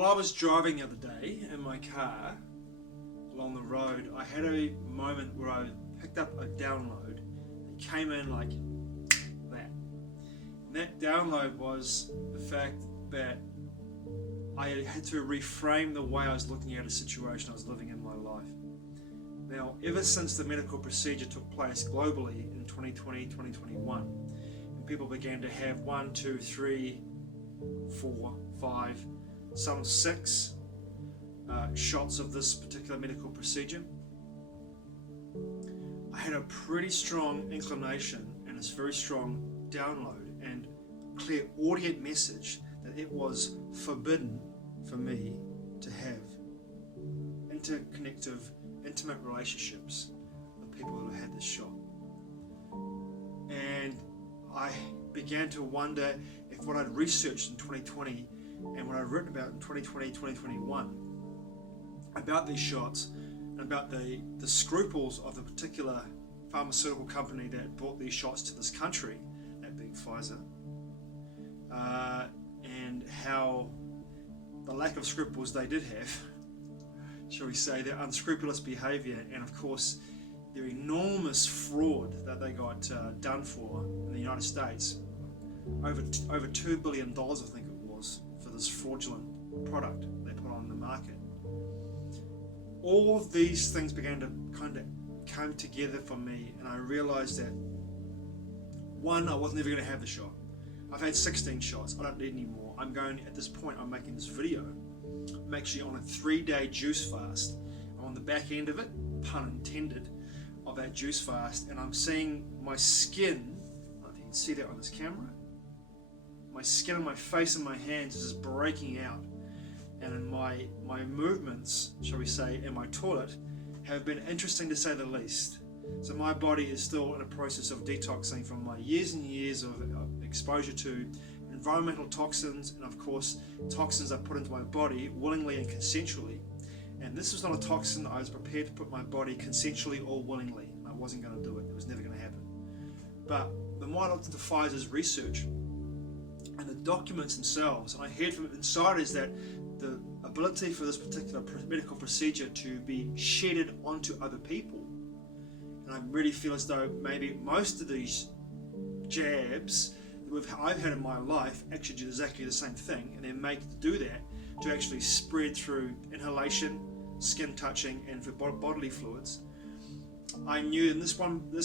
While I was driving the other day in my car along the road, I had a moment where I picked up a download that came in like that. And that download was the fact that I had to reframe the way I was looking at a situation I was living in my life. Now, ever since the medical procedure took place globally in 2020, 2021, and people began to have 1, 2, 3, 4, 5, some 6 shots of this particular medical procedure, I had a pretty strong inclination and a very strong download and clear audient message that it was forbidden for me to have interconnective, intimate relationships with people who had this shot. And I began to wonder if what I'd researched in 2020 and what I'd written about in 2020, 2021 about these shots and about the scruples of the particular pharmaceutical company that brought these shots to this country, that being Pfizer, and how the lack of scruples they did have, shall we say, their unscrupulous behaviour, and of course their enormous fraud that they got done for in the United States, over $2 billion I think it was, for this fraudulent product they put on the market. All of these things began to kind of come together for me, and I realised that, one, I was never going to have the shot. I've had 16 shots, I don't need any more. I'm going, at this point, I'm making this video, I'm actually on a 3-day juice fast. I'm on the back end of it, pun intended, of that juice fast, and I'm seeing my skin, I don't know if you can see that on this camera, my skin on my face and my hands is just breaking out, and my movements, shall we say, in my toilet have been interesting to say the least. So my body is still in a process of detoxing from my years and years of exposure to environmental toxins, and of course toxins I put into my body willingly and consensually. And this was not a toxin I was prepared to put in my body consensually or willingly. I wasn't going to do it. It was never going to happen. But the more I looked into Pfizer's research and the documents themselves, and I heard from insiders that the ability for this particular medical procedure to be shedded onto other people, and I really feel as though maybe most of these jabs that I've had in my life actually do exactly the same thing, and they're made to do that to actually spread through inhalation, skin touching, and for bodily fluids. I knew in this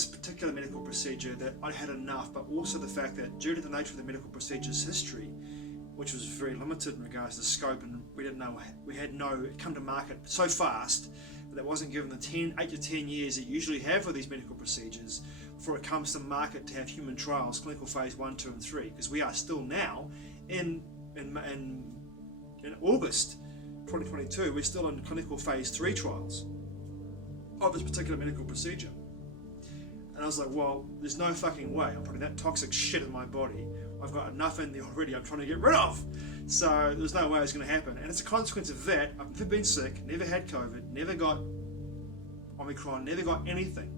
particular medical procedure that I had enough, but also the fact that due to the nature of the medical procedure's history, which was very limited in regards to scope, and we didn't know, it come to market so fast that it wasn't given the 8 to 10 years that you usually have for these medical procedures before it comes to market to have human trials, clinical phase 1, 2 and 3, because we are still now in August 2022, we're still in clinical phase 3 trials of this particular medical procedure. And I was like, well, there's no fucking way I'm putting that toxic shit in my body. I've got enough in there already I'm trying to get rid of. So there's no way it's going to happen. And it's a consequence of that. I've never been sick, never had COVID, never got Omicron, never got anything.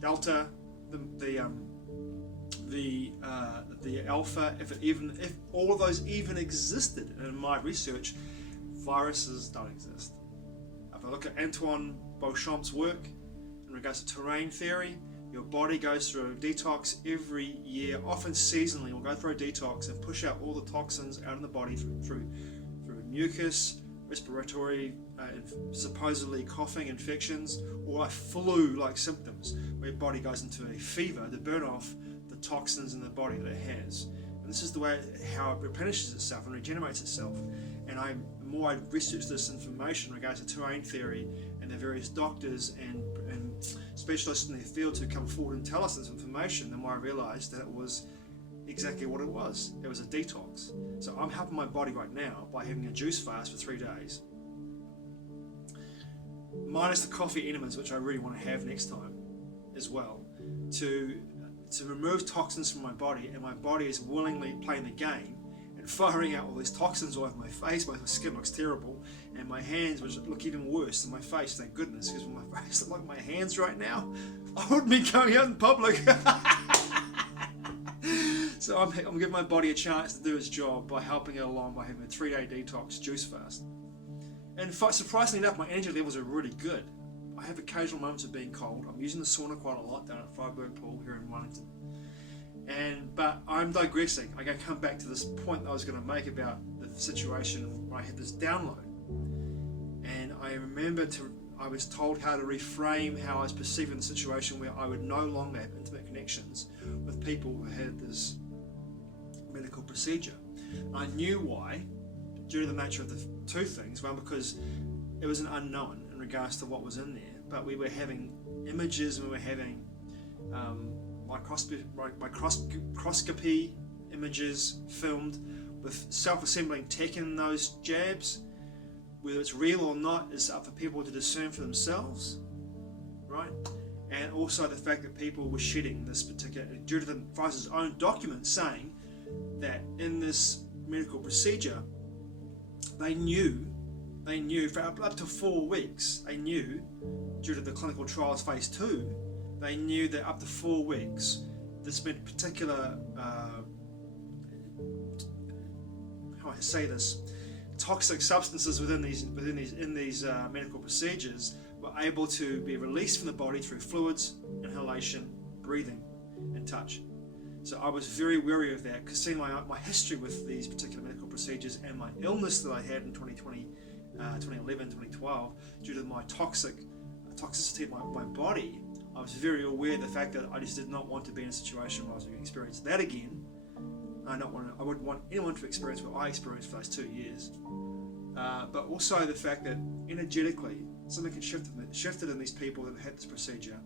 Delta, the Alpha, if all of those even existed. And in my research, viruses don't exist. If I look at Antoine Beauchamp's work in regards to terrain theory, your body goes through a detox every year, often seasonally. Will go through a detox and push out all the toxins out of the body through mucus, respiratory, supposedly coughing infections, or flu-like symptoms, where your body goes into a fever to burn off the toxins in the body that it has. And this is the way how it replenishes itself and regenerates itself. And the more I research this information in regards to terrain theory and the various doctors and specialists in their fields who come forward and tell us this information, the more I realized that it was exactly what it was. It was a detox. So I'm helping my body right now by having a juice fast for 3 days, minus the coffee enemas, which I really want to have next time as well, to remove toxins from my body, and my body is willingly playing the game and firing out all these toxins all over my face. My skin looks terrible, and my hands, which look even worse than my face, thank goodness, because when my face looked like my hands right now, I wouldn't be going out in public. So I'm giving my body a chance to do its job by helping it along by having a 3-day detox juice fast. And surprisingly enough, my energy levels are really good. I have occasional moments of being cold. I'm using the sauna quite a lot down at Fireberg Pool here in Wellington. But I'm digressing. I come back to this point that I was going to make about the situation where I had this download. And I remember I was told how to reframe how I was perceiving the situation where I would no longer have intimate connections with people who had this medical procedure. I knew why, due to the nature of the two things. One, because it was an unknown in regards to what was in there, but we were having images and we were having microscopy images filmed with self-assembling tech in those jabs. Whether it's real or not is up for people to discern for themselves, right? And also the fact that people were shedding this particular, due to Pfizer's own document saying that in this medical procedure, they knew for up to 4 weeks, they knew, due to the clinical trials phase 2, they knew that up to 4 weeks, this particular, how do I say this, toxic substances in these medical procedures were able to be released from the body through fluids, inhalation, breathing, and touch. So I was very wary of that, because seeing my history with these particular medical procedures and my illness that I had in 2020, 2011, 2012, due to my toxicity of my body, I was very aware of the fact that I just did not want to be in a situation where I was going to experience that again. I wouldn't want anyone to experience what I experienced for those 2 years. But also the fact that energetically, something had shifted in these people that had this procedure.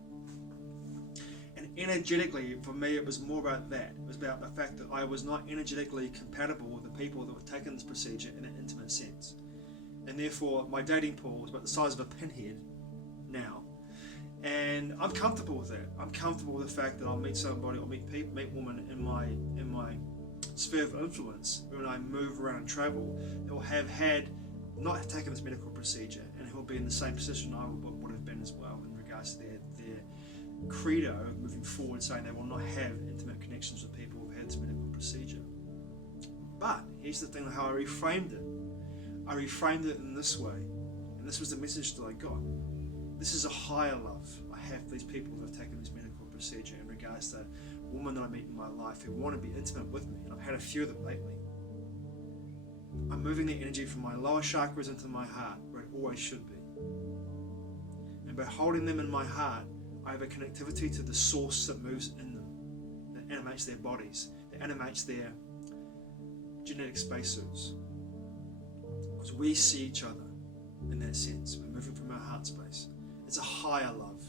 And energetically, for me, it was more about that. It was about the fact that I was not energetically compatible with the people that were taking this procedure in an intimate sense. And therefore, my dating pool was about the size of a pinhead now. And I'm comfortable with that. I'm comfortable with the fact that I'll meet somebody or meet women in my sphere of influence when I move around and travel that will have not taken this medical procedure, and who will be in the same position I would have been as well in regards to their credo moving forward, saying they will not have intimate connections with people who have had this medical procedure. But here's the thing, how I reframed it. I reframed it in this way, and this was the message that I got. This is a higher love I have for these people who have taken this medical procedure in regards to women that I meet in my life who want to be intimate with me, and I've had a few of them lately. I'm moving the energy from my lower chakras into my heart, where it always should be. And by holding them in my heart, I have a connectivity to the source that moves in them, that animates their bodies, that animates their genetic spacesuits. Because we see each other in that sense. We're moving from our heart space. It's a higher love.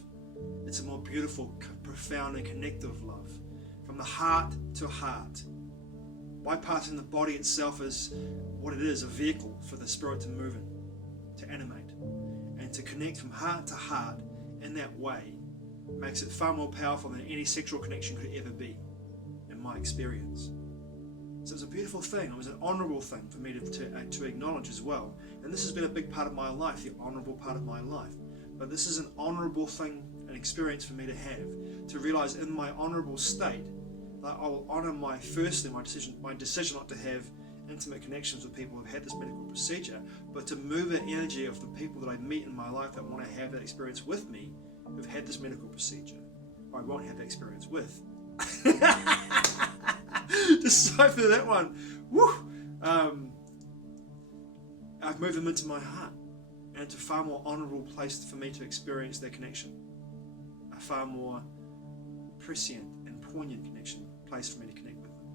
It's a more beautiful, profound and connective love. From the heart to heart. Bypassing the body itself as what it is, a vehicle for the spirit to move in, to animate. And to connect from heart to heart in that way makes it far more powerful than any sexual connection could ever be, in my experience. So it's a beautiful thing. It was an honourable thing for me to acknowledge as well. And this has been a big part of my life, the honourable part of my life. But this is an honourable thing, an experience for me to have, to realise in my honourable state that I will honour my decision not to have intimate connections with people who have had this medical procedure, but to move the energy of the people that I meet in my life that want to have that experience with me, who've had this medical procedure, or I won't have that experience with. Decipher that one. Woo! I've moved them into my heart, and it's a far more honourable place for me to experience their connection. A far more prescient and poignant place for me to connect with them.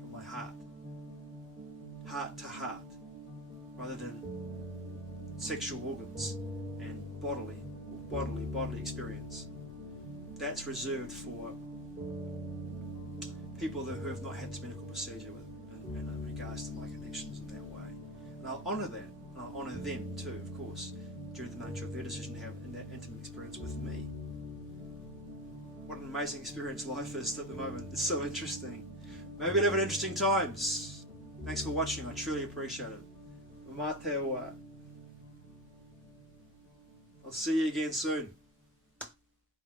From my heart. Heart to heart. Rather than sexual organs and bodily experience. That's reserved for people who have not had this medical procedure in regards to my connections in that way. And I'll honour that, and I'll honour them too, of course, due to the nature of their decision to have that intimate experience with me. What an amazing experience life is at the moment. It's so interesting. Maybe live in interesting times. Thanks for watching, I truly appreciate it. Mā te ua. I'll see you again soon.